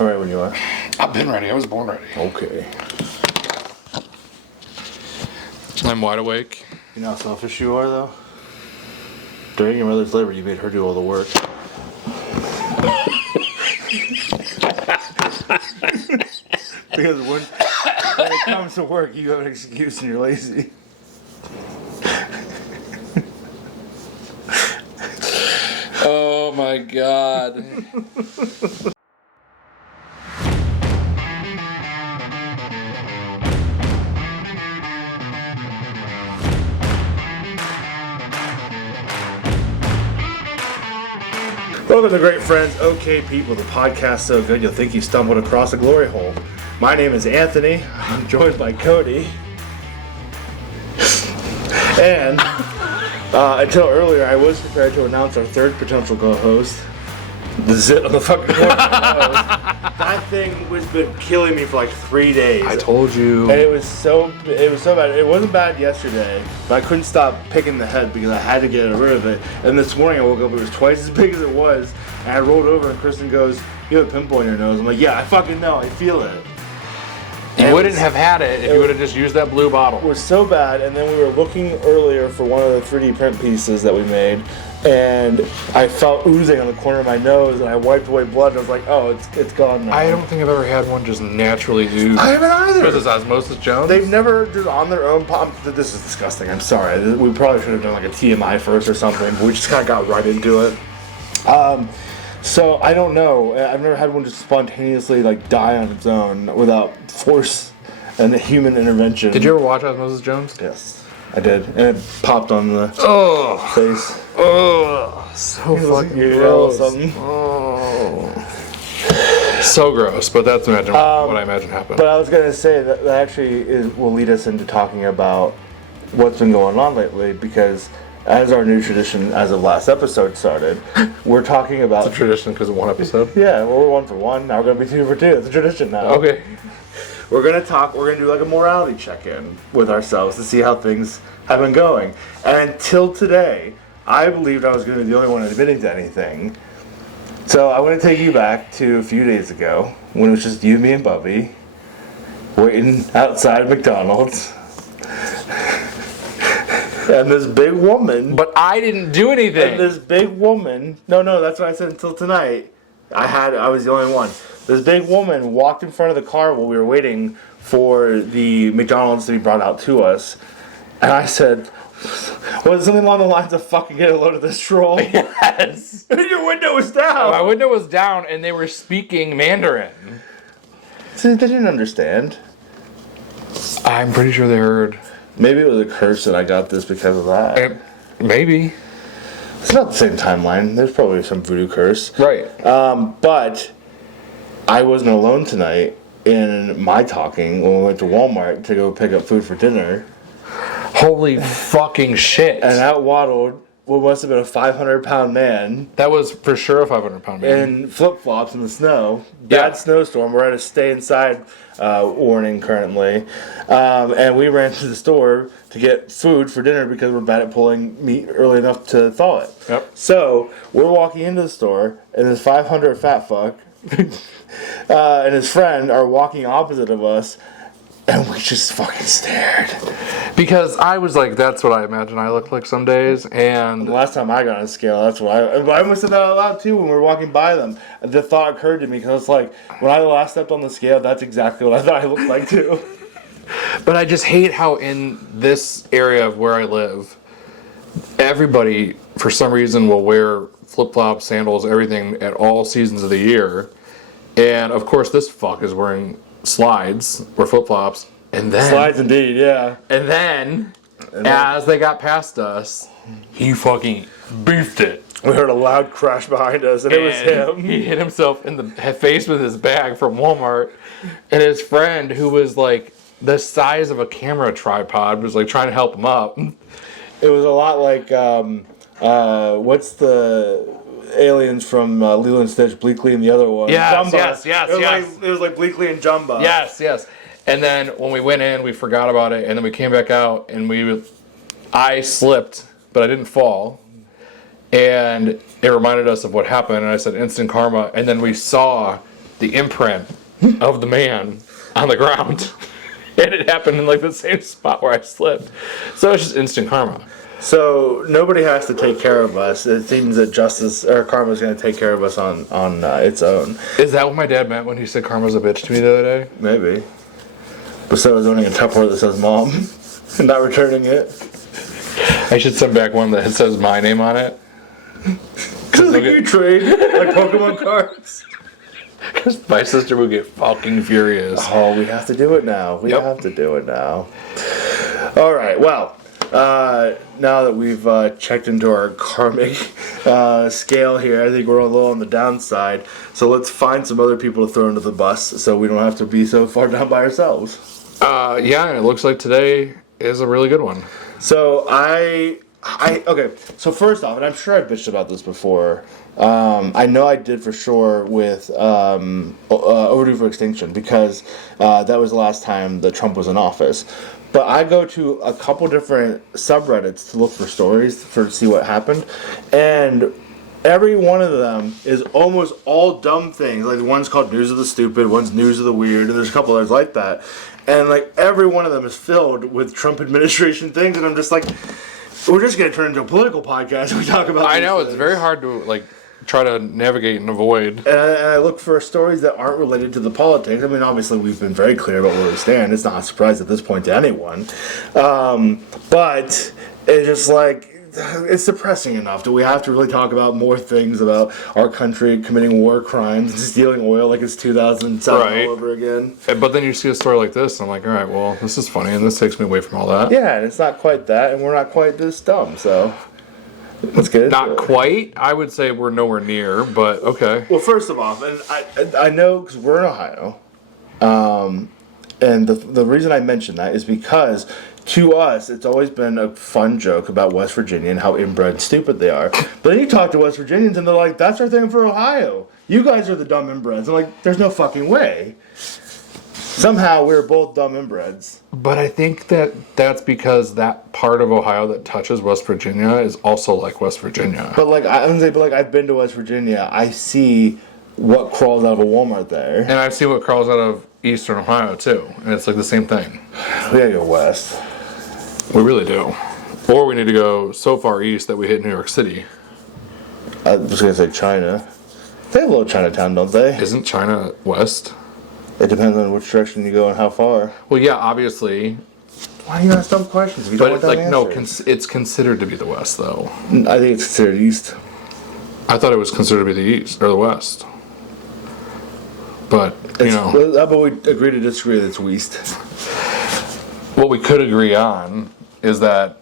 All right, when you are. I've been ready. I was born ready. Okay. I'm wide awake. You know how selfish you are, though? During your mother's labor, you made her do all the work. Because when it comes to work, you have an excuse and you're lazy. Oh my god. Welcome to Great Friends, Okay People, the podcast so good you'll think you stumbled across a glory hole. My name is Anthony. I'm joined by Cody. And until earlier, I was prepared to announce our third potential co-host, the zit on the fucking corner of my nose. That thing has been killing me for like 3 days. I told you. And it was so bad. It wasn't bad yesterday, but I couldn't stop picking the head because I had to get rid of it. And this morning I woke up, it was twice as big as it was, and I rolled over and Kristen goes, "You have a pimple on your nose." I'm like, "Yeah, I fucking know. I feel it." You wouldn't have had it if you would have just used that blue bottle. It was so bad, and then we were looking earlier for one of the 3D print pieces that we made, and I felt oozing on the corner of my nose, and I wiped away blood, and I was like, "Oh, it's gone now." I don't think I've ever had one just naturally ooze. I haven't either. Because it's Osmosis Jones? They've never just on their own. This is disgusting. I'm sorry. We probably should have done like a TMI first or something, but we just kind of got right into it. So I don't know. I've never had one just spontaneously like die on its own without force and human intervention. Did you ever watch Osmosis Jones? Yes, I did, and it popped on the face. Oh, so fucking gross. So gross, but that's what I imagine happened. But I was gonna say that actually will lead us into talking about what's been going on lately, because as our new tradition as of last episode started, we're talking about... It's a tradition because of one episode? Yeah, well, we're 1 for 1, now we're going to be 2 for 2. It's a tradition now. Okay. We're going to do like a morality check-in with ourselves to see how things have been going. And until today, I believed I was going to be the only one admitting to anything. So I want to take you back to a few days ago when it was just you, me, and Bubby waiting outside McDonald's. And this big woman... But I didn't do anything. And this big woman... No, that's what I said until tonight. I was the only one. This big woman walked in front of the car while we were waiting for the McDonald's to be brought out to us. And I said... Well, something along the lines of fucking get a load of this troll. Yes. And your window was down. My window was down and they were speaking Mandarin. See, they didn't understand. I'm pretty sure they heard. Maybe it was a curse that I got this because of that. Maybe. It's not the same timeline. There's probably some voodoo curse. Right. But I wasn't alone tonight in my talking when we went to Walmart to go pick up food for dinner. Holy fucking shit. And out waddled what must have been a 500-pound man. That was for sure a 500-pound man. In flip-flops in the snow. Yeah. Bad snowstorm. We're at a stay inside warning currently. And we ran to the store to get food for dinner because we're bad at pulling meat early enough to thaw it. Yep. So we're walking into the store, and this 500 fat fuck and his friend are walking opposite of us, and we just fucking stared. Because I was like, that's what I imagine I look like some days, and... The last time I got on a scale, that's what I must have said that out loud too when we were walking by them. The thought occurred to me, because it's like, when I last stepped on the scale, that's exactly what I thought I looked like too. But I just hate how in this area of where I live, everybody, for some reason, will wear flip-flops, sandals, everything at all seasons of the year. And, of course, this fuck is wearing slides or flip-flops. And then... Slides indeed, yeah. And then, as they got past us, he fucking beefed it. We heard a loud crash behind us, and it was him. He hit himself in the face with his bag from Walmart. And his friend, who was like the size of a camera tripod, was like trying to help him up. It was a lot like, what's the aliens from Lilo and Stitch, Bleakley and the other one? Yes, Jumba. yes. It was like Bleakley and Jumba. Yes. And then when we went in, we forgot about it, and then we came back out, and I slipped, but I didn't fall. And it reminded us of what happened, and I said instant karma, and then we saw the imprint of the man on the ground. And it happened in like the same spot where I slipped. So it's just instant karma. So nobody has to take care of us. It seems that justice or karma is going to take care of us on its own. Is that what my dad meant when he said karma's a bitch to me the other day? Maybe. But so is owning a Tupperware that says mom and not returning it. I should send back one that says my name on it. Like you trade like Pokemon cards. Because my sister would get fucking furious. Oh, we have to do it now. We have to do it now. All right. Well, now that we've checked into our karmic scale here, I think we're a little on the downside. So let's find some other people to throw into the bus so we don't have to be so far down by ourselves. Yeah, and it looks like today is a really good one. So okay. So first off, and I'm sure I bitched about this before. I know I did for sure with Overdue for Extinction because that was the last time that Trump was in office. But I go to a couple different subreddits to look for stories to see what happened, and every one of them is almost all dumb things. Like one's called News of the Stupid, one's News of the Weird, and there's a couple others like that. And like every one of them is filled with Trump administration things, and I'm just like, we're just gonna turn into a political podcast when we talk about. I know things. it's very hard to like try to navigate and avoid. And I look for stories that aren't related to the politics. I mean, obviously, we've been very clear about where we stand. It's not a surprise at this point to anyone. But it's just like, it's depressing enough. Do we have to really talk about more things about our country committing war crimes and stealing oil like it's 2007 all over again? But then you see a story like this, and I'm like, all right, well, this is funny, and this takes me away from all that. Yeah, and it's not quite that, and we're not quite this dumb, so... Let's get into Not quite. I would say we're nowhere near, but okay. Well, first of all, and I know because we're in Ohio, and the reason I mention that is because to us it's always been a fun joke about West Virginia and how inbred and stupid they are. But then you talk to West Virginians and they're like, "That's our thing for Ohio. You guys are the dumb inbreds." I'm like, "There's no fucking way." Somehow we're both dumb inbreds. But I think that's because that part of Ohio that touches West Virginia is also like West Virginia. But like I've been to West Virginia. I see what crawls out of a Walmart there. And I see what crawls out of Eastern Ohio too. And it's like the same thing. We gotta go west. We really do. Or we need to go so far east that we hit New York City. I was gonna say China. They have a little Chinatown, don't they? Isn't China west? It depends on which direction you go and how far. Well, yeah, obviously. Why do you ask dumb questions if you don't want But dumb like, answers? no, it's considered to be the west, though. I think it's considered east. I thought it was considered to be the east or the west. But you know, How about we agree to disagree that it's west? what we could agree on is that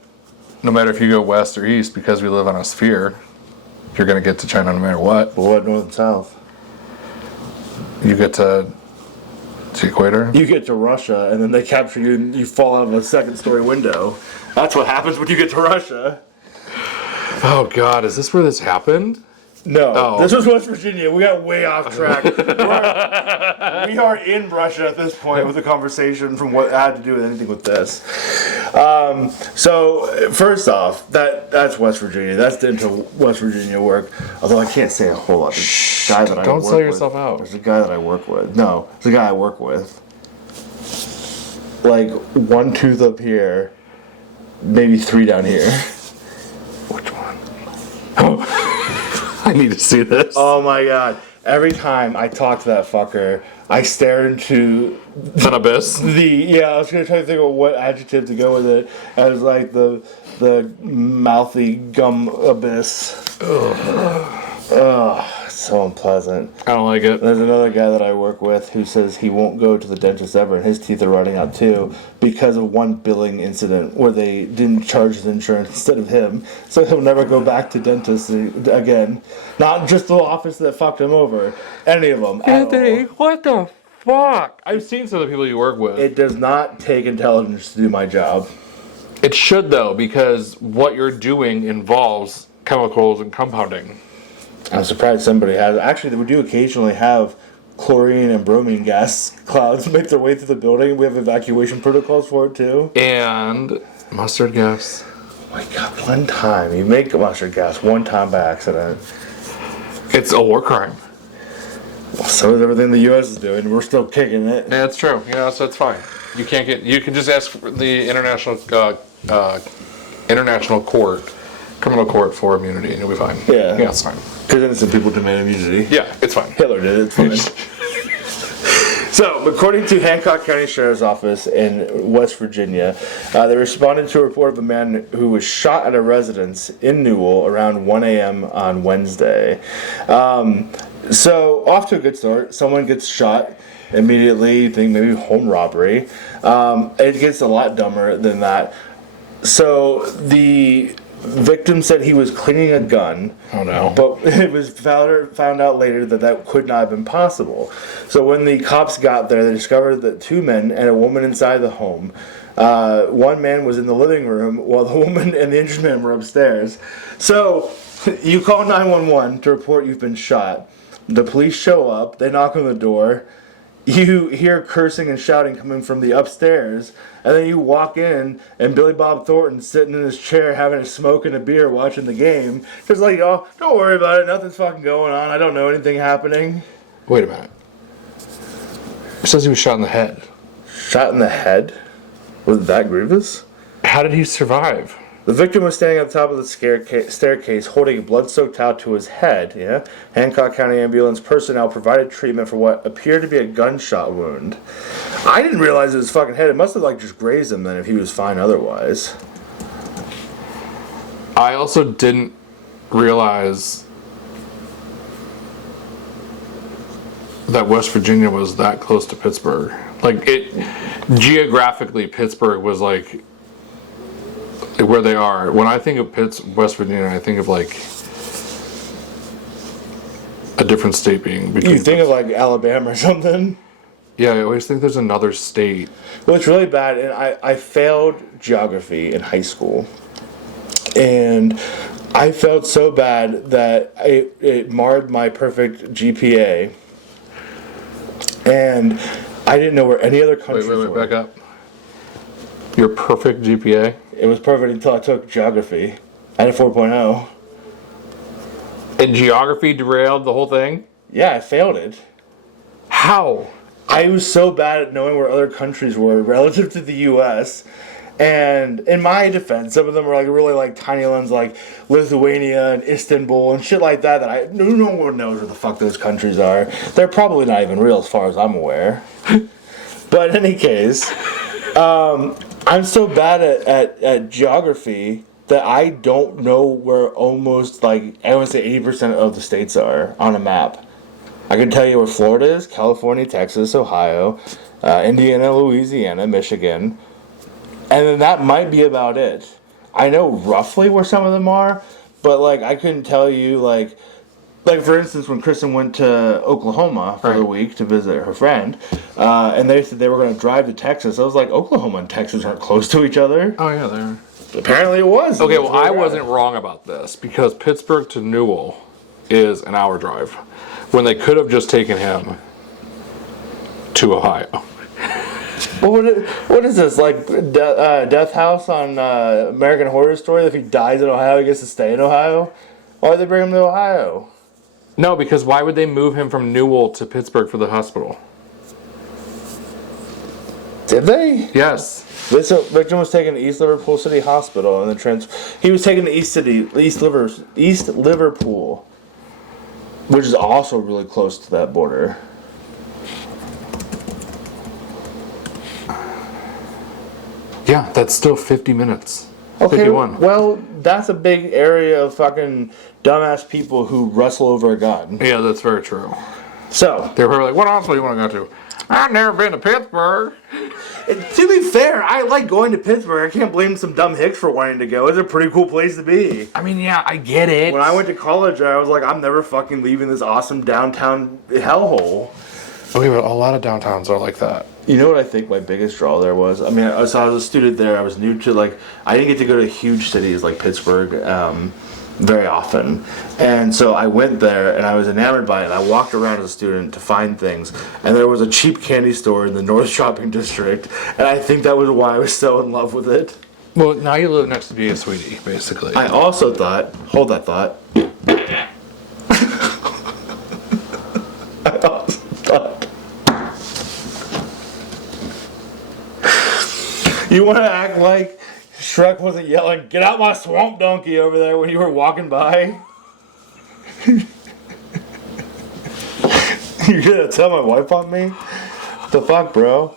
no matter if you go west or east, because we live on a sphere, you're going to get to China no matter what. But what north and south? You get to the equator. You get to Russia, and then they capture you, and you fall out of a second-story window. That's what happens when you get to Russia. Oh God, is this where this happened? No, this was West Virginia. We got way off track. We are in Russia at this point with a conversation from what had to do with anything with this. So first off, that's West Virginia. That's into West Virginia work. Although I can't say a whole lot. There's a guy that I Don't work sell with. yourself out. There's a guy that I work with. No, there's a guy I work with. Like one tooth up here, maybe three down here. Which one? Oh. I need to see this. Oh my god. Every time I talk to that fucker, I stare into An abyss. I was gonna try to think of what adjective to go with it. I was like the mouthy gum abyss. Ugh, so unpleasant. I don't like it. There's another guy that I work with who says he won't go to the dentist ever, and his teeth are rotting out too because of one billing incident where they didn't charge his insurance instead of him. So he'll never go back to dentist again. Not just the office that fucked him over. Any of them. Anthony, what the fuck? I've seen some of the people you work with. It does not take intelligence to do my job. It should though, because what you're doing involves chemicals and compounding. I'm surprised somebody has. Actually, we do occasionally have chlorine and bromine gas clouds make their way through the building. We have evacuation protocols for it too. And mustard gas. Oh my god, one time. You make mustard gas one time by accident. It's a war crime. So is everything the U.S. is doing. We're still kicking it. Yeah, that's true. Yeah, so it's fine. You can't get. You can just ask for the international court, criminal court for immunity, and you'll be fine. Yeah. Yeah, it's fine. Because innocent people demand immunity. Yeah, it's fine. Hitler did it. It's fine. So, according to Hancock County Sheriff's Office in West Virginia, they responded to a report of a man who was shot at a residence in Newell around 1 a.m. on Wednesday. So, off to a good start. Someone gets shot immediately. You think maybe home robbery. It gets a lot dumber than that. So, the victim said he was cleaning a gun. Oh no. But it was found out later that could not have been possible. So when the cops got there, they discovered that 2 men and a woman inside the home. One man was in the living room while the woman and the injured man were upstairs. So you call 911 to report you've been shot. The police show up. They knock on the door. You hear cursing and shouting coming from the upstairs, and then you walk in, and Billy Bob Thornton's sitting in his chair having a smoke and a beer watching the game. Just like, oh, don't worry about it, nothing's fucking going on, I don't know anything happening. Wait a minute. It says he was shot in the head. Shot in the head? Was it that grievous? How did he survive? The victim was standing at the top of the staircase holding a blood-soaked towel to his head. Yeah, Hancock County ambulance personnel provided treatment for what appeared to be a gunshot wound. I didn't realize it was his fucking head. It must have just grazed him then if he was fine otherwise. I also didn't realize that West Virginia was that close to Pittsburgh. Like, geographically, Pittsburgh was like where they are. When I think of West Virginia, I think of like a different state being between. You think of like Alabama or something? Yeah, I always think there's another state. Well, it's really bad, and I failed geography in high school, and I felt so bad that it marred my perfect GPA, and I didn't know where any other countries were. Wait, back up. Your perfect GPA? It was perfect until I took geography. I had a 4.0. And geography derailed the whole thing? Yeah, I failed it. How? I was so bad at knowing where other countries were relative to the U.S. And in my defense, some of them were like really like tiny ones like Lithuania and Istanbul and shit like that no one knows where the fuck those countries are. They're probably not even real as far as I'm aware. But in any case, I'm so bad at geography that I don't know where almost like I want to say 80% of the states are on a map. I can tell you where Florida is, California, Texas, Ohio, Indiana, Louisiana, Michigan, and then that might be about it. I know roughly where some of them are, but like I couldn't tell you like for instance when Kristen went to Oklahoma for the week to visit her friend, and they said they were going to drive to Texas. I was like, Oklahoma and Texas aren't close to each other. Oh yeah, they are. Apparently it was. Okay, well I wasn't wrong about this because Pittsburgh to Newell is an hour drive when they could have just taken him to Ohio. Well, what is this, like Death House on American Horror Story? If he dies in Ohio, he gets to stay in Ohio? Why would they bring him to Ohio? No, because why would they move him from Newell to Pittsburgh for the hospital? Did they? Yes. This victim was taken to East Liverpool City Hospital, and he was taken to East Liverpool, which is also really close to that border. Yeah, that's still 50 minutes. Okay, 51. well, that's a big area of fucking dumbass people who wrestle over a gun. Yeah, that's very true. So They were like, what hospital do you want to go to? I've never been to Pittsburgh. to be fair, I like going to Pittsburgh. I can't blame some dumb hicks for wanting to go. It's a pretty cool place to be. I mean, yeah, I get it. When I went to college, I was like, I'm never fucking leaving this awesome downtown hellhole. Okay, but a lot of downtowns are like that. You know what I think my biggest draw there was? I mean, so I was a student there. I was new to, like, I didn't get to go to huge cities like Pittsburgh very often. And so I went there and I was enamored by it. I walked around as a student to find things. And there was a cheap candy store in the North Shopping District. And I think that was why I was so in love with it. Well, now you live next to Be a Sweetie, basically. I also thought, hold that thought. I You want to act like Shrek wasn't yelling, "Get out my swamp donkey" over there when you were walking by? You're gonna tell my wife on me? The fuck, bro?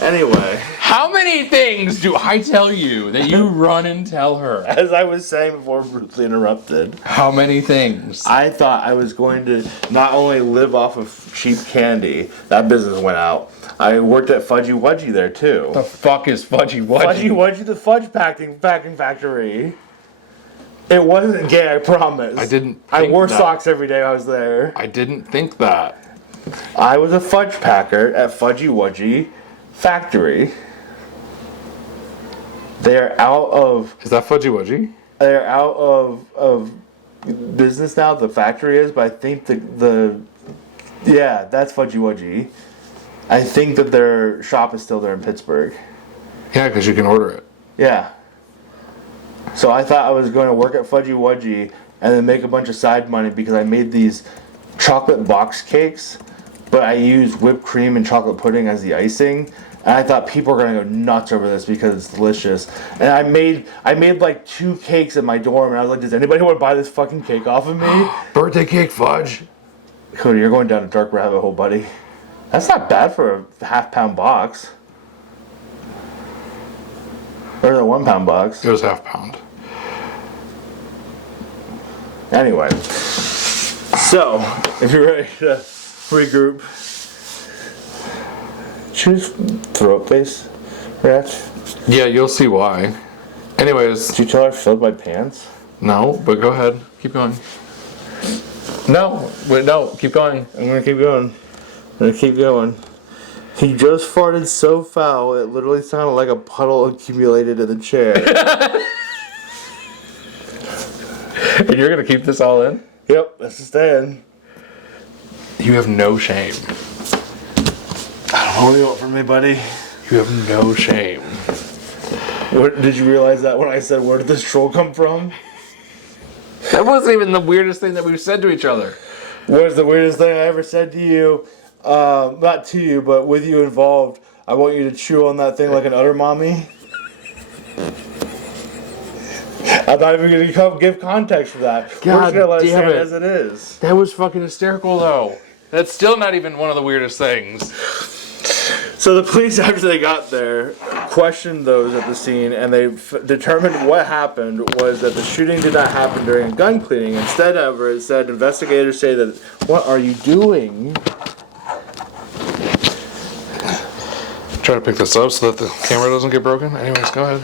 Anyway. How many things do I tell you that you run and tell her? As I was saying before, rudely interrupted. How many things? I thought I was going to not only live off of cheap candy, that business went out. I worked at Fudgy Wudgy there too. The fuck is Fudgy Wudgy? Fudgy Wudgy, the fudge packing factory. It wasn't gay, I promise. I didn't. I wore that. socks every day I was there. I didn't think that. I was a fudge packer at Fudgy Wudgy factory. They're out of. Is that Fudgy Wudgy? They're out of business now. The factory is, but I think yeah, that's Fudgy Wudgy. I think that their shop is still there in Pittsburgh. Yeah, because you can order it. Yeah. So I thought I was going to work at Fudgy Wudgy and then make a bunch of side money because I made these chocolate box cakes, but I used whipped cream and chocolate pudding as the icing. And I thought people were gonna go nuts over this because it's delicious. And I made like 2 cakes in my dorm, and I was like, "Does anybody want to buy this fucking cake off of me?" Birthday cake fudge. Cody, you're going down a dark rabbit hole, buddy. That's not bad for a half-pound box. Or the 1-pound box. It was half pound. Anyway, so if you're ready to regroup. Choose throat face, Ratch. Yeah, you'll see why. Anyways. Did you tell her I filled my pants? No, but go ahead. Keep going. No, wait, no, keep going. I'm gonna keep going. He just farted so foul, it literally sounded like a puddle accumulated in the chair. And you're gonna keep this all in? Yep, that's a stand. You have no shame. What do you want from me, buddy? You have no shame. What, did you realize that when I said, "Where did this troll come from?" That wasn't even the weirdest thing that we've said to each other. What is the weirdest thing I ever said to you? Not to you, but with you involved. I want you to chew on that thing like an udder mommy. I'm not even going to give context for that. We're just going to let it stand as it is. That was fucking hysterical, though. That's still not even one of the weirdest things. So the police, after they got there, questioned those at the scene, and they determined what happened was that the shooting did not happen during a gun cleaning. Instead, however, it said investigators say that, "What are you doing?" Try to pick this up so that the camera doesn't get broken. Anyways, go ahead.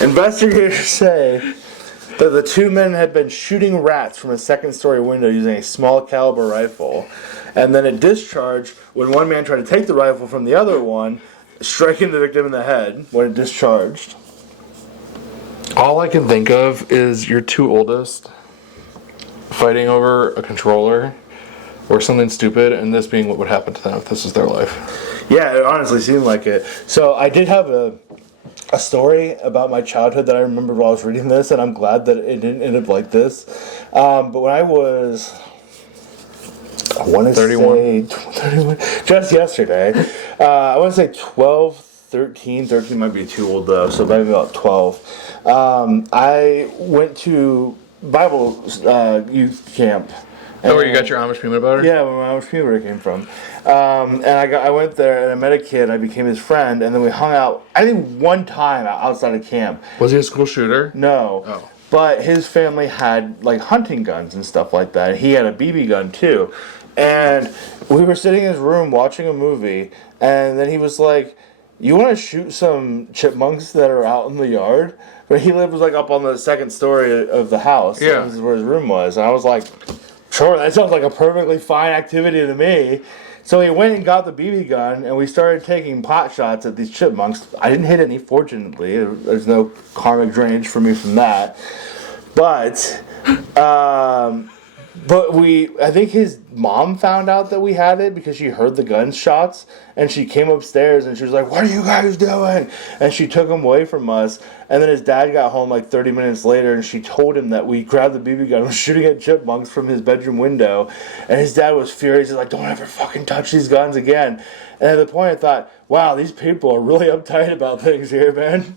Investigators say that the 2 men had been shooting rats from a second-story window using a small caliber rifle, and then it discharged when one man tried to take the rifle from the other one, striking the victim in the head when it discharged. All I can think of is your 2 oldest fighting over a controller or something stupid, and this being what would happen to them if this was their life. Yeah, it honestly seemed like it. So I did have a story about my childhood that I remembered while I was reading this, and I'm glad that it didn't end up like this. But when I was, I want to 31. say 31, just yesterday, I want to say 12, 13 might be too old though, so maybe about 12. I went to Bible youth camp. Oh, where you got your Amish peanut butter? Yeah, where my Amish peanut butter came from. And I went there and I met a kid. I became his friend, and then we hung out. I think one time outside of camp. Was he a school shooter? No. Oh. But his family had like hunting guns and stuff like that. He had a BB gun too, and we were sitting in his room watching a movie, and then he was like, "You want to shoot some chipmunks that are out in the yard?" But he was like up on the second story of the house. Yeah. This is where his room was, and I was like, "Sure, that sounds like a perfectly fine activity to me." So he went and got the BB gun, and we started taking pot shots at these chipmunks. I didn't hit any, fortunately. There's no karmic drainage for me from that. But But I think his mom found out that we had it because she heard the gunshots, and she came upstairs and she was like, "What are you guys doing?" And she took him away from us. And then his dad got home like 30 minutes later, and she told him that we grabbed the BB gun and was shooting at chipmunks from his bedroom window. And his dad was furious. He's like, "Don't ever fucking touch these guns again." And at the point I thought, wow, these people are really uptight about things here, man.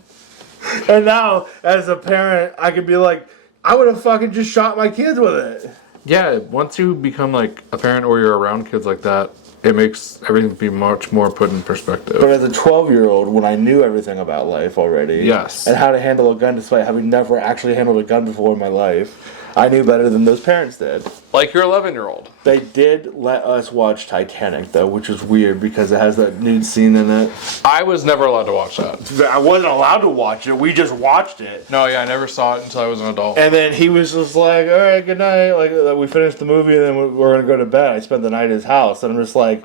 And now, as a parent, I could be like, I would have fucking just shot my kids with it. Yeah, once you become like a parent or you're around kids like that, it makes everything be much more put in perspective. But as a 12-year-old, when I knew everything about life already, yes, and how to handle a gun despite having never actually handled a gun before in my life, I knew better than those parents did. Like your 11-year-old. They did let us watch Titanic, though, which was weird because it has that nude scene in it. I was never allowed to watch that. I wasn't allowed to watch it. We just watched it. No, yeah, I never saw it until I was an adult. And then he was just like, "All right, good night." Like, we finished the movie, and then we're going to go to bed. I spent the night at his house, and I'm just like,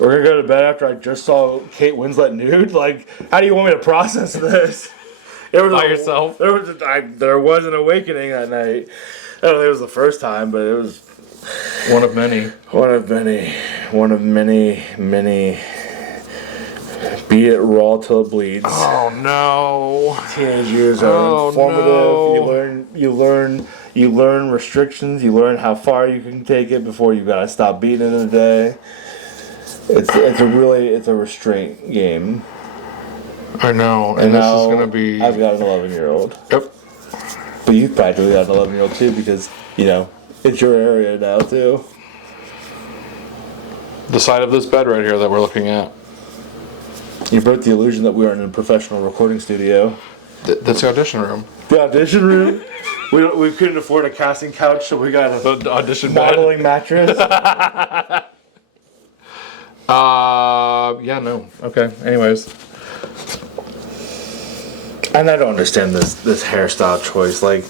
we're going to go to bed after I just saw Kate Winslet nude? Like, how do you want me to process this? By yourself? There was an awakening that night. I don't think it was the first time, but it was one of many. One of many. Beat it raw till it bleeds. Oh no! Teenage years are informative. No. You learn restrictions. You learn how far you can take it before you gotta stop beating it in a day. It's a restraint game. I know, and this is gonna be. I've got an 11-year-old. Yep. But you've practically got an 11-year-old too, because it's your area now too. The side of this bed right here that we're looking at. You broke the illusion that we are in a professional recording studio. That's the audition room. The audition room? we couldn't afford a casting couch, so we got the audition modeling mattress. Yeah, no. Okay, anyways. And I don't understand this hairstyle choice. Like,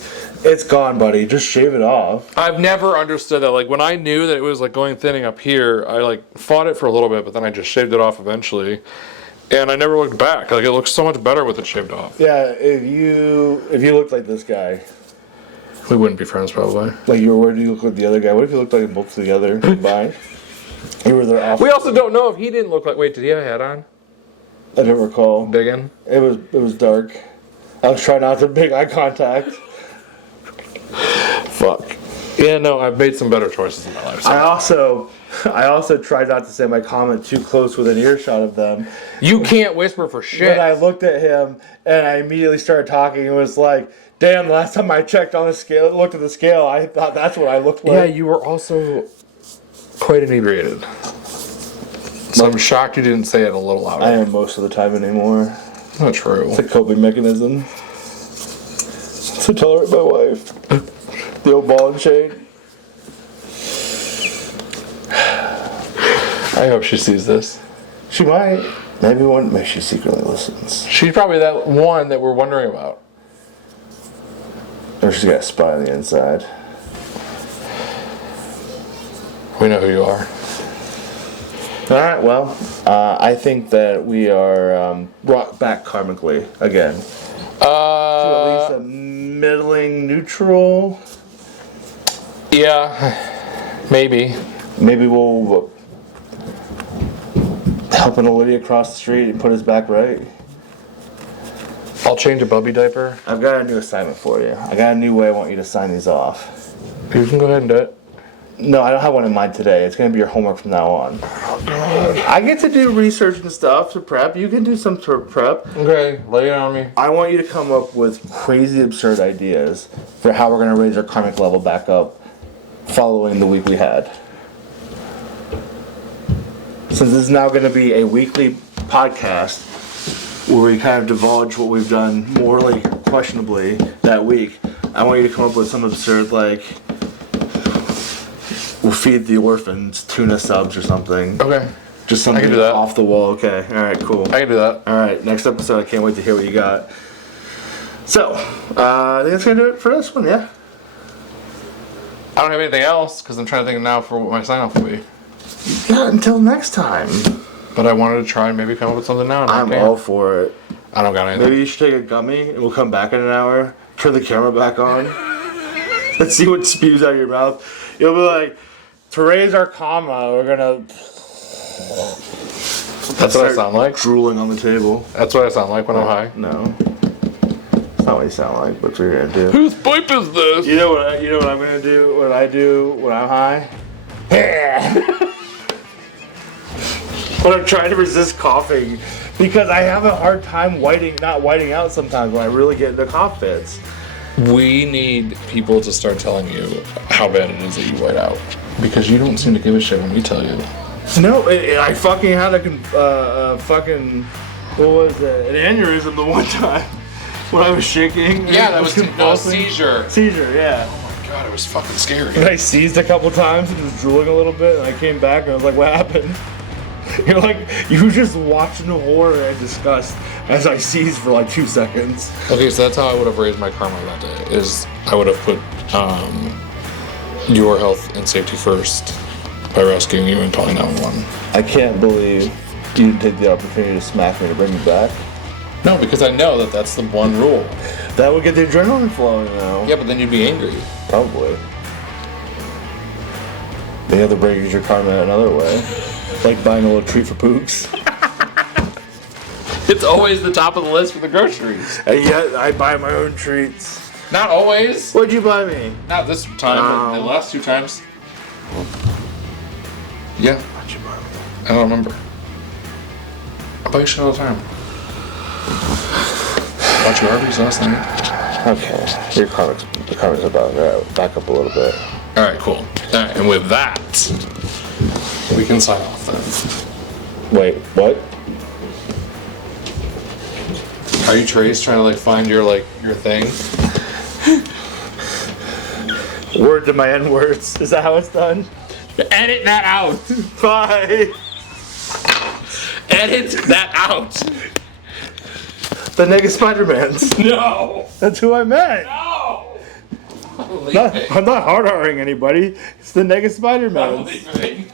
it's gone, buddy. Just shave it off. I've never understood that. Like, when I knew that it was, like, going thinning up here, I, like, fought it for a little bit, but then I just shaved it off eventually. And I never looked back. Like, it looks so much better with it shaved off. Yeah, if you looked like this guy, we wouldn't be friends, probably. Like, where do you look like the other guy? What if you looked like them both together? Bye. You were there off. We also don't know if he didn't look like... Wait, did he have a hat on? I don't recall. Digging? It was dark. I was trying not to make eye contact. Fuck. Yeah, no, I've made some better choices in my life. So. I also tried not to say my comment too close with an earshot of them. You can't whisper for shit. When I looked at him and I immediately started talking, it was like, damn, the last time I checked on the scale, looked at the scale, I thought that's what I looked like. Yeah, you were also quite inebriated. So I'm shocked you didn't say it a little louder. I am most of the time anymore. Not true. It's a coping mechanism. To tolerate my wife. The old ball and chain. I hope she sees this. She might. Maybe she secretly listens. She's probably that one that we're wondering about. Or she's got a spy on the inside. We know who you are. Alright, well, I think that we are brought back karmically again. To at least a middling neutral. Yeah, maybe. Maybe we'll help an old lady across the street and put us back right. I'll change a bubby diaper. I've got a new assignment for you. I got a new way I want you to sign these off. You can go ahead and do it. No, I don't have one in mind today. It's going to be your homework from now on. Oh, God. I get to do research and stuff to prep. You can do some sort of prep. Okay, lay it on me. I want you to come up with crazy, absurd ideas for how we're going to raise our karmic level back up following the week we had. Since this is now going to be a weekly podcast where we kind of divulge what we've done morally questionably that week, I want you to come up with some absurd, like, we'll feed the orphans tuna subs or something. Okay. Just something I can do that. Off the wall. Okay. All right, cool. I can do that. All right, next episode, I can't wait to hear what you got. So, I think that's going to do it for this one, yeah? I don't have anything else because I'm trying to think now for what my sign-off will be. You got until next time. But I wanted to try and maybe come up with something now. And I'm all for it. I don't got anything. Maybe you should take a gummy and we'll come back in an hour, turn the camera back on. Let's see what spews out of your mouth. You'll be like, to raise our comma, we're gonna. That's what I sound like. Drooling on the table. That's what I sound like when I'm high. No. It's not what you sound like, but what you're gonna do. Whose pipe is this? You know what I'm gonna do? What I do when I'm high? When I'm trying to resist coughing, because I have a hard time not whiting out sometimes when I really get into cough fits. We need people to start telling you how bad it is that you white out, because you don't seem to give a shit when we tell you. No, I fucking had a fucking, what was it? An aneurysm the one time when I was shaking. Yeah, that was convulsing. seizure. Seizure, yeah. Oh my god, it was fucking scary. And I seized a couple times and was drooling a little bit, and I came back and I was like, what happened? You're like, you were just watching horror and disgust as I seized for like 2 seconds. Okay, so that's how I would have raised my karma that day, is I would have put your health and safety first by rescuing you and calling 911. I can't believe you didn't take the opportunity to smack me to bring me back. No, because I know that that's the one rule. That would get the adrenaline flowing though. Yeah, but then you'd be angry. Probably. The other break is your karma another way. Like buying a little treat for Poops. It's always the top of the list for the groceries. And yet I buy my own treats. Not always. What'd you buy me? Not this time, but the last 2 times. Yeah. What'd you buy me? I don't remember. I buy shit all the time. Bought you Arby's last night. Okay. The karma's about to back up a little bit. Alright, cool. Alright, and with that, we can sign off then. Wait, what? Are you Trace trying to like find your thing? Word to my N words. Is that how it's done? Edit that out. Bye. Edit that out. The nigga Spider-Mans. No. That's who I meant. No. I'm not hard-hiring anybody. It's the nigga Spider-Mans. I'm leaving.